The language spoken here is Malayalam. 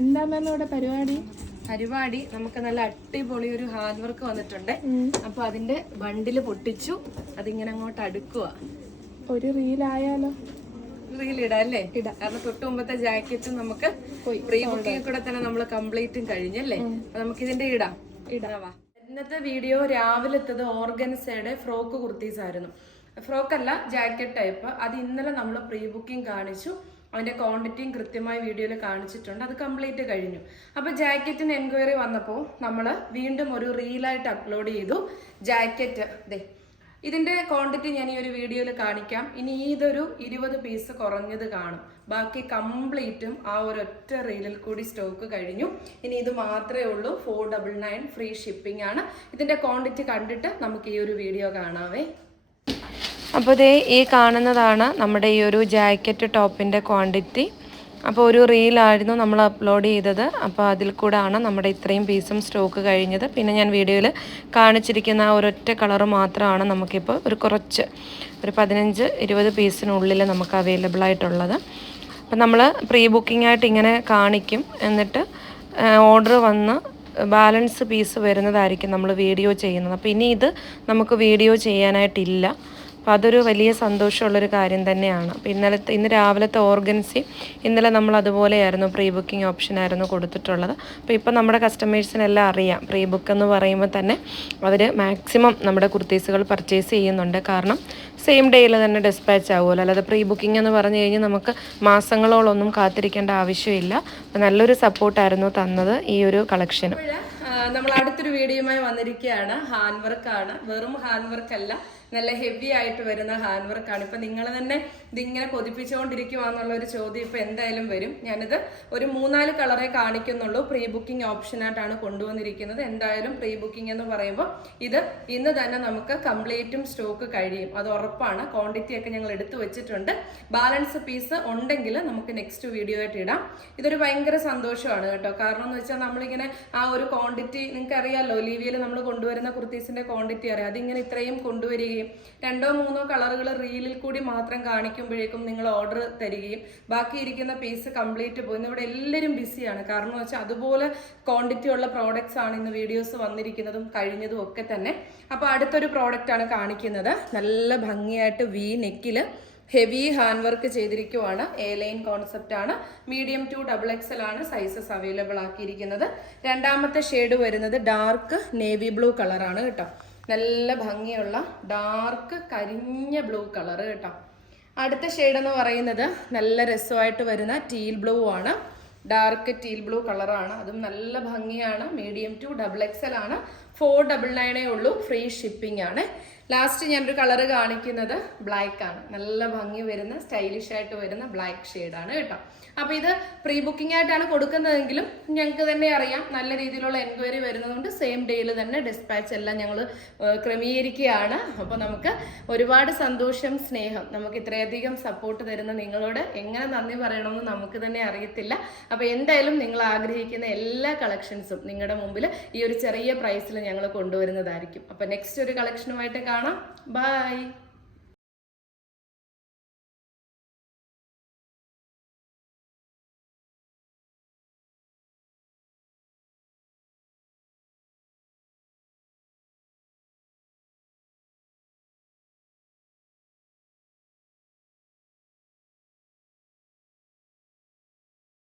എന്താ മാം ഇവിടെ പരിപാടി? പരിപാടി. നമുക്ക് നല്ല അടിപൊളി ഒരു ഹാർഡ് വർക്ക് വന്നിട്ടുണ്ട്. അപ്പൊ അതിന്റെ ബണ്ടിൽ പൊട്ടിച്ചു. അതിങ്ങനെ അങ്ങോട്ട് അടുക്കുക ഒരു റീലായാലോ? റീൽ ഇടാം അല്ലേ? കാരണം തൊട്ട് മുമ്പത്തെ ജാക്കറ്റ് നമുക്ക് പ്രീ ബുക്കിംഗ് കൂടെ തന്നെ നമ്മൾ കംപ്ലീറ്റും കഴിഞ്ഞല്ലേ അപ്പൊ നമുക്ക് ഇതിന്റെ ഇടാം. ഇടാവാ ഇന്നത്തെ വീഡിയോ രാവിലത്തത് ഓർഗൻസയുടെ ഫ്രോക്ക് കുർത്തീസ് ആയിരുന്നു ഫ്രോക്ക് അല്ല ജാക്കറ്റ് ടൈപ്പ് അത് ഇന്നലെ നമ്മൾ പ്രീ ബുക്കിംഗ് കാണിച്ചു. അതിന്റെ ക്വാണ്ടിറ്റിയും കൃത്യമായി വീഡിയോയിൽ കാണിച്ചിട്ടുണ്ട്. അത് കംപ്ലീറ്റ് കഴിഞ്ഞു. അപ്പോൾ ജാക്കറ്റിന് എൻക്വയറി വന്നപ്പോൾ നമ്മൾ വീണ്ടും ഒരു റീലായിട്ട് അപ്ലോഡ് ചെയ്തു. ജാക്കറ്റ് ദേ ഇതിന്റെ ക്വാണ്ടിറ്റി ഞാൻ ഈ ഒരു വീഡിയോയിൽ കാണിക്കാം. ഇനി ഇതൊരു ഇരുപത് പീസ് കുറഞ്ഞത് കാണും. ബാക്കി കംപ്ലീറ്റും ആ ഒരു ഒറ്റ റീലിൽ കൂടി സ്റ്റോക്ക് കഴിഞ്ഞു. ഇനി ഇത് മാത്രമേ ഉള്ളൂ. Four double nine free shipping ആണ്. ഇതിന്റെ ക്വാണ്ടിറ്റി കണ്ടിട്ട് നമുക്ക് ഈ ഒരു വീഡിയോ കാണാവേ. അപ്പോൾ ഇതേ ഈ കാണുന്നതാണ് നമ്മുടെ ഈ ഒരു ജാക്കറ്റ് ടോപ്പിന്റെ ക്വാണ്ടിറ്റി അപ്പോൾ ഒരു റീലായിരുന്നു നമ്മൾ അപ്ലോഡ് ചെയ്തത്. അപ്പോൾ അതിൽ കൂടാണ് നമ്മുടെ ഇത്രയും പീസും സ്റ്റോക്ക് കഴിഞ്ഞത്. പിന്നെ ഞാൻ വീഡിയോയിൽ കാണിച്ചിരിക്കുന്ന ആ ഒരൊറ്റ കളറ് മാത്രമാണ് നമുക്കിപ്പോൾ ഒരു കുറച്ച് ഒരു പതിനഞ്ച് ഇരുപത് പീസിനുള്ളിൽ നമുക്ക് അവൈലബിൾ ആയിട്ടുള്ളത്. അപ്പം നമ്മൾ പ്രീ ബുക്കിംഗ് ആയിട്ട് ഇങ്ങനെ കാണിക്കും. എന്നിട്ട് ഓർഡർ വന്ന് ബാലൻസ് പീസ് വരുന്നതായിരിക്കും നമ്മൾ വീഡിയോ ചെയ്യുന്നത്. അപ്പോൾ ഇനി ഇത് നമുക്ക് വീഡിയോ ചെയ്യാനായിട്ടില്ല. അപ്പോൾ അതൊരു വലിയ സന്തോഷമുള്ളൊരു കാര്യം തന്നെയാണ്. അപ്പോൾ ഇന്നലെ ഇന്ന് രാവിലത്തെ ഓർഗൻസി ഇന്നലെ നമ്മൾ അതുപോലെയായിരുന്നു പ്രീ ബുക്കിംഗ് ഓപ്ഷൻ ആയിരുന്നു കൊടുത്തിട്ടുള്ളത്. അപ്പോൾ ഇപ്പോൾ നമ്മുടെ കസ്റ്റമേഴ്സിനെല്ലാം അറിയാം പ്രീ ബുക്ക് എന്ന് പറയുമ്പോൾ തന്നെ അവർ മാക്സിമം നമ്മുടെ കുർത്തീസുകൾ പർച്ചേസ് ചെയ്യുന്നുണ്ട്. കാരണം സെയിം ഡേയിൽ തന്നെ ഡിസ്പാച്ച് ആവുമല്ലോ. അല്ലാതെ പ്രീ ബുക്കിംഗ് എന്ന് പറഞ്ഞു കഴിഞ്ഞാൽ നമുക്ക് മാസങ്ങളോളൊന്നും കാത്തിരിക്കേണ്ട ആവശ്യമില്ല. നല്ലൊരു സപ്പോർട്ടായിരുന്നു തന്നത് ഈ ഒരു കളക്ഷനും. നമ്മൾ അടുത്തൊരു വീഡിയോയുമായി വന്നിരിക്കുകയാണ്. ഹാൻഡ് ആണ്. വെറും ഹാൻഡ് വർക്ക് അല്ല. നല്ല ഹെവി ആയിട്ട് വരുന്ന ഹാൻഡ് ആണ്. ഇപ്പൊ നിങ്ങൾ തന്നെ ഇതിങ്ങനെ കൊതിപ്പിച്ചുകൊണ്ടിരിക്കുവാന്നുള്ള ഒരു ചോദ്യം ഇപ്പൊ എന്തായാലും വരും. ഞാനിത് ഒരു മൂന്നാൽ കളറേ കാണിക്കുന്നുള്ളൂ. പ്രീ ബുക്കിംഗ് ഓപ്ഷനായിട്ടാണ് കൊണ്ടുവന്നിരിക്കുന്നത്. എന്തായാലും പ്രീ ബുക്കിംഗ് എന്ന് പറയുമ്പോൾ ഇത് ഇന്ന് തന്നെ നമുക്ക് കംപ്ലീറ്റും സ്റ്റോക്ക് കഴിയും. അത് ഉറപ്പാണ്. ക്വാണ്ടിറ്റി ഒക്കെ ഞങ്ങൾ എടുത്തു വെച്ചിട്ടുണ്ട്. ബാലൻസ് പീസ് ഉണ്ടെങ്കിൽ നമുക്ക് നെക്സ്റ്റ് വീഡിയോ ആയിട്ട് ഇടാം. ഇതൊരു ഭയങ്കര സന്തോഷമാണ് കേട്ടോ. കാരണം എന്ന് വെച്ചാൽ നമ്മളിങ്ങനെ ആ ഒരു ക്വാണ്ടിറ്റി നിങ്ങൾക്ക് അറിയാമല്ലോ ലീവിയിൽ നമ്മൾ കൊണ്ടുവരുന്ന കുർത്തീസിന്റെ ക്വാണ്ടിറ്റി അറിയാം? അതിങ്ങനെ ഇത്രയും കൊണ്ടുവരികയും രണ്ടോ മൂന്നോ കളറുകൾ റീലിൽ കൂടി മാത്രം കാണിക്കുമ്പോഴേക്കും നിങ്ങൾ ഓർഡർ തരികയും ബാക്കി ഇരിക്കുന്ന പീസ് കംപ്ലീറ്റ് പോയി. ഇവിടെ എല്ലാവരും ബിസിയാണ് കാരണം വെച്ചാൽ അതുപോലെ ക്വാണ്ടിറ്റി ഉള്ള പ്രോഡക്റ്റ്സ് ആണ് ഇന്ന് വീഡിയോസ് വന്നിരിക്കുന്നതും കഴിഞ്ഞതും ഒക്കെ തന്നെ. അപ്പോൾ അടുത്തൊരു പ്രോഡക്റ്റ് ആണ് കാണിക്കുന്നത്. നല്ല ഭംഗിയായിട്ട് വി നെക്കിൽ ഹെവി ഹാൻഡ് വർക്ക് ചെയ്തിരിക്കുവാണ്. എ ലൈൻ കോൺസെപ്റ്റ് ആണ്. മീഡിയം ടു ഡബിൾ എക്സൽ ആണ് സൈസസ് അവൈലബിൾ ആക്കിയിരിക്കുന്നത്. രണ്ടാമത്തെ ഷെയ്ഡ് വരുന്നത് ഡാർക്ക് നേവി ബ്ലൂ കളറാണ് കേട്ടോ. നല്ല ഭംഗിയുള്ള ഡാർക്ക് കരിഞ്ഞ ബ്ലൂ കളർ കേട്ടോ. അടുത്ത ഷെയ്ഡ് എന്ന് പറയുന്നത് നല്ല രസമായിട്ട് വരുന്ന ടീൽ ബ്ലൂ ആണ്. ഡാർക്ക് ടീൽ ബ്ലൂ കളറാണ് അതും നല്ല ഭംഗിയാണ്. മീഡിയം ടു ഡബിൾ എക്സൽ ആണ്. ഫോർ ഡബിൾ നയനേ ഉള്ളൂ. ഫ്രീ ഷിപ്പിംഗ് ആണ്. ലാസ്റ്റ് ഞാനൊരു കളറ് കാണിക്കുന്നത് ബ്ലാക്ക് ആണ്. നല്ല ഭംഗി വരുന്ന സ്റ്റൈലിഷ് ആയിട്ട് വരുന്ന ബ്ലാക്ക് ഷെയ്ഡാണ് കേട്ടോ. അപ്പോൾ ഇത് പ്രീ ബുക്കിംഗ് ആയിട്ടാണ് കൊടുക്കുന്നതെങ്കിലും ഞങ്ങൾക്ക് തന്നെ അറിയാം. നല്ല രീതിയിലുള്ള എൻക്വയറി വരുന്നതുകൊണ്ട് സെയിം ഡേയിൽ തന്നെ ഡിസ്പാച്ച് എല്ലാം ഞങ്ങൾ ക്രമീകരിക്കുകയാണ്. അപ്പോൾ നമുക്ക് ഒരുപാട് സന്തോഷം സ്നേഹം. നമുക്ക് ഇത്രയധികം സപ്പോർട്ട് തരുന്ന നിങ്ങളോട് എങ്ങനെ നന്ദി പറയണമെന്ന് നമുക്ക് തന്നെ അറിയത്തില്ല. അപ്പോൾ എന്തായാലും നിങ്ങൾ ആഗ്രഹിക്കുന്ന എല്ലാ കളക്ഷൻസും നിങ്ങളുടെ മുമ്പിൽ ഈ ഒരു ചെറിയ പ്രൈസിൽ ഞങ്ങൾ കൊണ്ടുവരുന്നതായിരിക്കും. അപ്പോൾ നെക്സ്റ്റ് ഒരു കളക്ഷനുമായിട്ട് കാണാം. ബൈ